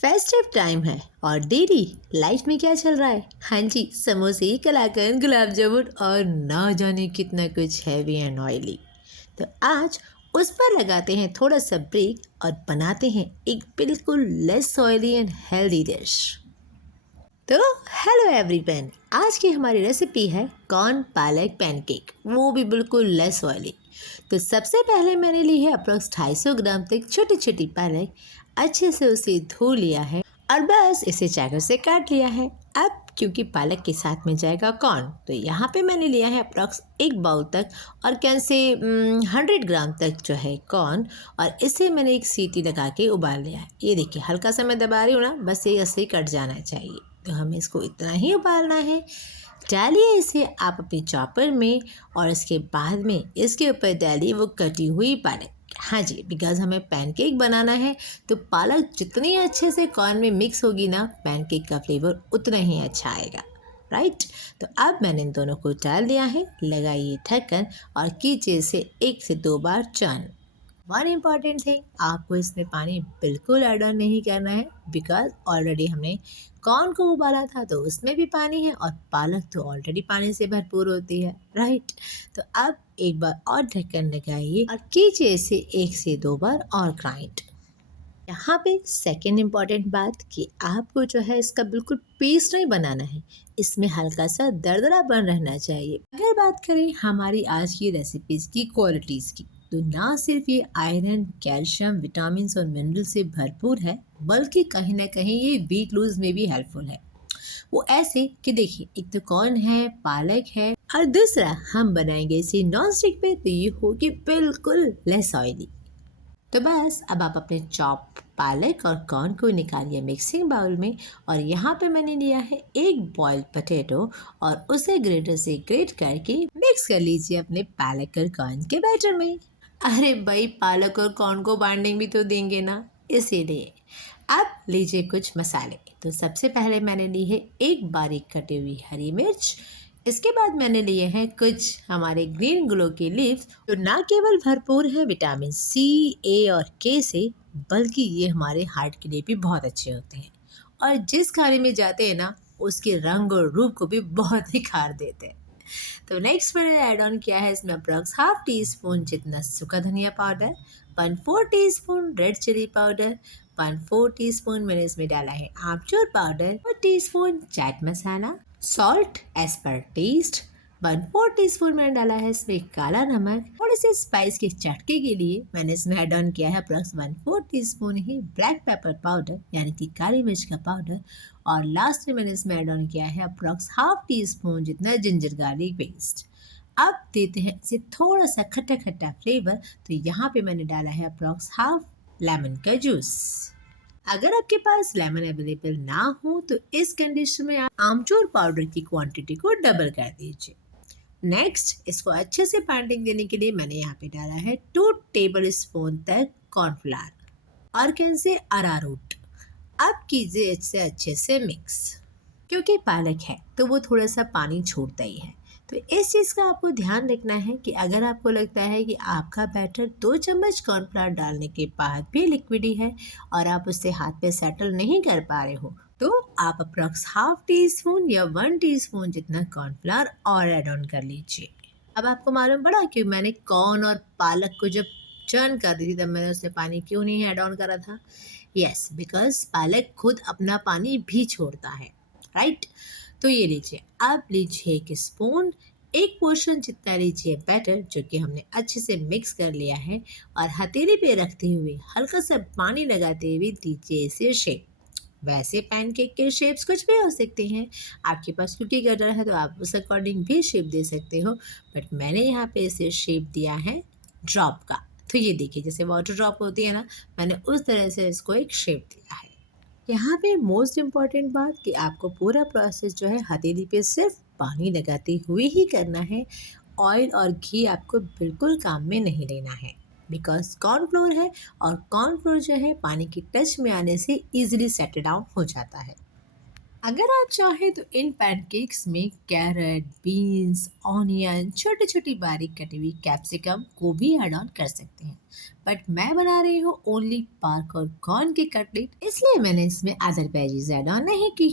Festive time है और daily life में क्या चल रहा है? हाँ जी, समोसे, कलाकंद, गुलाब जामुन और ना जाने कितना कुछ हैवी एंड ऑयली। तो आज उस पर लगाते हैं थोड़ा सा ब्रेक और बनाते हैं एक बिल्कुल less oily and healthy dish. तो हेलो एवरीवन, आज की हमारी रेसिपी है कॉर्न पालक पैनकेक, वो भी बिल्कुल लेस ऑयली। तो सबसे पहले मैंने ली है अप्रोक्स 250 ग्राम तक छोटी छोटी पालक। अच्छे से उसे धो लिया है और बस इसे चाकू से काट लिया है। अब क्योंकि पालक के साथ में जाएगा कॉर्न, तो यहाँ पे मैंने लिया है अप्रोक्स एक बाउल तक और कैन से 100 ग्राम तक जो है कॉर्न, और इसे मैंने एक सीटी लगा के उबाल लिया है। ये देखिए, हल्का सा मैं दबा रही हूँ ना, बस ये ऐसे ही कट जाना चाहिए। तो हमें इसको इतना ही उबालना है। डालिए इसे आप अपनी चॉपर में और इसके बाद में इसके ऊपर डालिए वो कटी हुई पालक। हाँ जी, बिकॉज हमें पैनकेक बनाना है, तो पालक जितनी अच्छे से कॉर्न में मिक्स होगी ना, पैनकेक का फ्लेवर उतना ही अच्छा आएगा, राइट। तो अब मैंने इन दोनों को डाल दिया है। लगाइए ढक्कन और कीजिए इसे 1 से 2 बार टर्न। वन इम्पॉर्टेंट थिंग, आपको इसमें पानी बिल्कुल ऐड ऑन नहीं करना है, बिकॉज ऑलरेडी हमने कॉर्न को उबाला था तो उसमें भी पानी है और पालक तो ऑलरेडी पानी से भरपूर होती है, राइट। तो अब एक बार और ढक्कन लगाइए और कीजिए इसे 1 से 2 बार और ग्राइंड। यहाँ पे सेकेंड इम्पॉर्टेंट बात कि आपको जो है इसका बिल्कुल पेस्ट नहीं बनाना है, इसमें हल्का सा दरदरा बन रहना चाहिए। अगर बात करें हमारी आज की रेसिपीज़ की क्वालिटीज़ की, तो ना सिर्फ ये आयरन, कैल्शियम, विटामिन और मिनरल से भरपूर है, बल्कि कहीं ना कहीं ये वेट लूज में भी हेल्पफुल है। वो ऐसे कि देखिए, एक तो कॉर्न है, पालक है, और दूसरा हम बनाएंगे इसे नॉन स्टिक पे, तो ये होगी बिल्कुल लेस ऑयली। तो बस अब आप अपने चॉप पालक और कॉर्न को निकालिए मिक्सिंग बाउल में, और यहाँ पे मैंने लिया है एक बॉइल्ड पोटैटो और उसे ग्रेटर से ग्रेट करके मिक्स कर लीजिए अपने पालक और कॉर्न के बैटर में। अरे भाई, पालक और कॉर्न को बाइंडिंग भी तो देंगे ना, इसीलिए। अब लीजिए कुछ मसाले। तो सबसे पहले मैंने ली है एक बारीक कटी हुई हरी मिर्च। इसके बाद मैंने लिए हैं कुछ हमारे ग्रीन ग्लो के लीव्स, जो ना केवल भरपूर है विटामिन सी, ए और के से, बल्कि ये हमारे हार्ट के लिए भी बहुत अच्छे होते हैं, और जिस खाने में जाते हैं ना, उसके रंग और रूप को भी बहुत निखार देते हैं। तो नेक्स्ट मैंने ऐड ऑन किया है इसमें अप्रॉक्स हाफ टी स्पून जितना सूखा धनिया powder, 1/4 teaspoon red chilli powder, 1/4 teaspoon मैंने इसमें डाला है आमचूर powder, 1 teaspoon chaat masala, salt as per taste, 1/4 teaspoon मैंने डाला है इसमें काला नमक। थोड़े से स्पाइस के चटके के लिए मैंने इसमें ऐड ऑन किया है अप्रॉक्स 1/4 टीस्पून ही ब्लैक पेपर पाउडर, यानी कि काली मिर्च का पाउडर, और लास्ट में मैंने इसमें ऐड ऑन किया है अप्रॉक्स हाफ टी स्पून जितना जिंजर गार्लिक पेस्ट। अब देते हैं इसे थोड़ा सा खट्टा खट्टा फ्लेवर, तो यहाँ पे मैंने डाला है अप्रॉक्स हाफ लेमन का जूस। अगर आपके पास लेमन अवेलेबल ना हो, तो इस कंडीशन में आप आमचूर पाउडर की क्वांटिटी को डबल कर दीजिए। नेक्स्ट, इसको अच्छे से बाइंडिंग देने के लिए मैंने यहाँ पे डाला है 2 टेबल स्पून तक कॉर्नफ्लावर और कैन से अरारोट। अब कीजिए इससे अच्छे से मिक्स। क्योंकि पालक है तो वो थोड़ा सा पानी छोड़ता ही है, तो इस चीज़ का आपको ध्यान रखना है कि अगर आपको लगता है कि आपका बैटर 2 चम्मच कॉर्नफ्लावर डालने के बाद भी लिक्विड ही है और आप उससे हाथ पे सेटल नहीं कर पा रहे हो, तो आप अप्रॉक्स हाफ टी स्पून या 1 टीस्पून जितना कॉर्नफ्लावर और ऐड ऑन कर लीजिए। अब आपको मालूम पड़ा कि मैंने कॉर्न और पालक को जब चर्न कर रही थी तब मैंने उसमें पानी क्यों नहीं ऐड ऑन करा था? यस, बिकॉज पालक खुद अपना पानी भी छोड़ता है, राइट। तो ये लीजिए, अब लीजिए एक स्पून, एक पोर्शन जितना लीजिए बैटर जो कि हमने अच्छे से मिक्स कर लिया है, और हथेली पे रखते हुए हल्का सा पानी लगाते हुए दीजिए इसे शेप। वैसे पैनकेक के शेप्स कुछ भी हो सकते हैं, आपके पास कुकी कटर है तो आप उस अकॉर्डिंग भी शेप दे सकते हो, बट मैंने यहाँ पे इसे शेप दिया है ड्रॉप का। तो ये देखिए, जैसे वाटर ड्रॉप होती है ना, मैंने उस तरह से इसको एक शेप दिया है। यहाँ पे मोस्ट इम्पॉर्टेंट बात कि आपको पूरा प्रोसेस जो है हथेली पे सिर्फ पानी लगाते हुए ही करना है। ऑयल और घी आपको बिल्कुल काम में नहीं लेना है, बिकॉज कॉर्नफ्लोर है और कॉर्नफ्लोर जो है पानी के टच में आने से इजीली सेट डाउन हो जाता है। अगर आप चाहें तो इन पैनकेक्स में कैरेट, बीन्स, ऑनियन, छोटी छोटी बारीक कटी हुई कैप्सिकम को भी ऐड ऑन कर सकते हैं। बट मैं बना रही हूँ ओनली पार्क और कॉर्न के कटलेट, इसलिए मैंने इसमें अदर वेजीज ऐड ऑन नहीं की।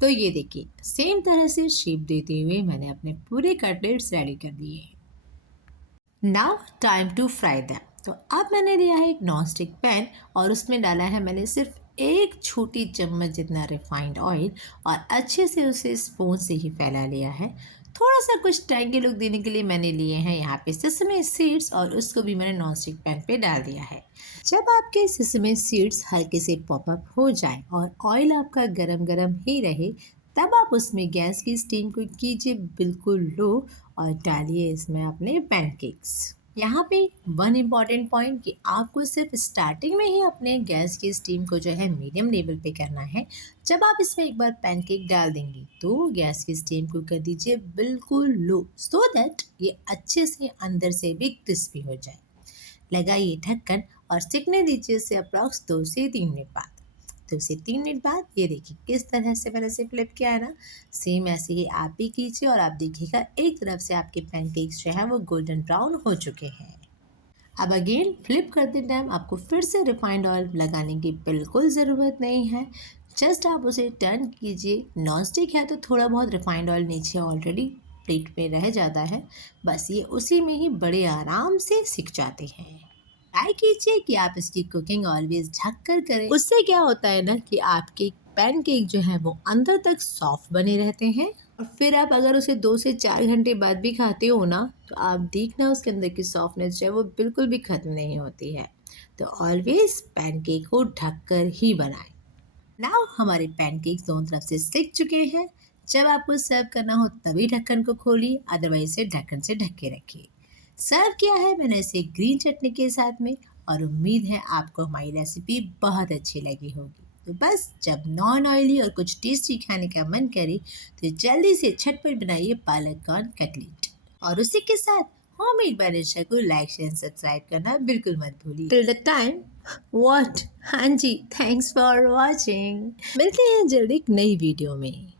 तो ये देखिए, सेम तरह से शेप देते हुए मैंने अपने पूरे कटलेट्स रेडी कर लिए हैं। Now time to fry them. तो अब मैंने लिया है एक नॉन स्टिक पैन और उसमें डाला है मैंने सिर्फ एक छोटी चम्मच जितना रिफाइंड ऑयल और अच्छे से उसे स्पून से ही फैला लिया है। थोड़ा सा कुछ टैंगी लुक देने के लिए मैंने लिए हैं यहाँ पे सेसमे सीड्स और उसको भी मैंने नॉन स्टिक पैन पे डाल दिया है। जब आपके सेसमे सीड्स हल्के से पॉपअप हो जाए और ऑयल आपका गरम गरम ही रहे, तब आप उसमें गैस की स्टीम को कीजिए बिल्कुल लो और डालिए इसमें अपने पैनकेक्स। यहाँ पे वन इम्पॉर्टेंट पॉइंट कि आपको सिर्फ स्टार्टिंग में ही अपने गैस की स्टीम को जो है मीडियम लेवल पे करना है। जब आप इसमें एक बार पैनकेक डाल देंगे तो गैस की स्टीम को कर दीजिए बिल्कुल लो, सो दैट ये अच्छे से अंदर से भी क्रिस्पी हो जाए। लगाइए ढक्कन और सिकने दीजिए इसे अप्रॉक्स 2 से 3 मिनट बाद। 2 से 3 मिनट बाद ये देखिए किस तरह से मैंने इसे फ्लिप किया है ना। सेम ऐसे ही आप भी कीजिए और आप देखिएगा एक तरफ से आपके पैनकेक्स जो है वो गोल्डन ब्राउन हो चुके हैं। अब अगेन फ्लिप करते टाइम आपको फिर से रिफाइंड ऑयल लगाने की बिल्कुल ज़रूरत नहीं है। जस्ट आप उसे टर्न कीजिए। नॉन स्टिक है तो थोड़ा बहुत रिफाइंड ऑयल नीचे ऑलरेडी प्लेट पे रह जाता है, बस ये उसी में ही बड़े आराम से सिक जाते हैं। ट्राई कीजिए कि आप इसकी कुकिंग ऑलवेज ढक कर करें। उससे क्या होता है ना कि आपके पैनकेक जो है वो अंदर तक सॉफ्ट बने रहते हैं और फिर आप अगर उसे 2 से 4 घंटे बाद भी खाते हो ना, तो आप देखना उसके अंदर की सॉफ्टनेस जो है वो बिल्कुल भी खत्म नहीं होती है। तो ऑलवेज पैनकेक को ढक कर ही बनाएं। नाउ हमारे पैनकेक्स दोनों तरफ से सिक चुके हैं। जब आपको सर्व करना हो तभी ढक्कन को खोलिए, अदरवाइज से ढक्कन से ढक के रखिए। सर्व किया है मैंने इसे ग्रीन चटनी के साथ में और उम्मीद है आपको हमारी रेसिपी बहुत अच्छी लगी होगी। तो बस जब नॉन ऑयली और कुछ टेस्टी खाने का मन करे तो जल्दी से झटपट बनाइए पालक कॉर्न कटलेट और उसी के साथ होममेड बारिशा को लाइक शेयर सब्सक्राइब करना बिल्कुल मत भूलिए। टिल द टाइम व्हाट, हाँ जी, थैंक्स फॉर वॉचिंग। मिलते हैं जल्दी एक नई वीडियो में।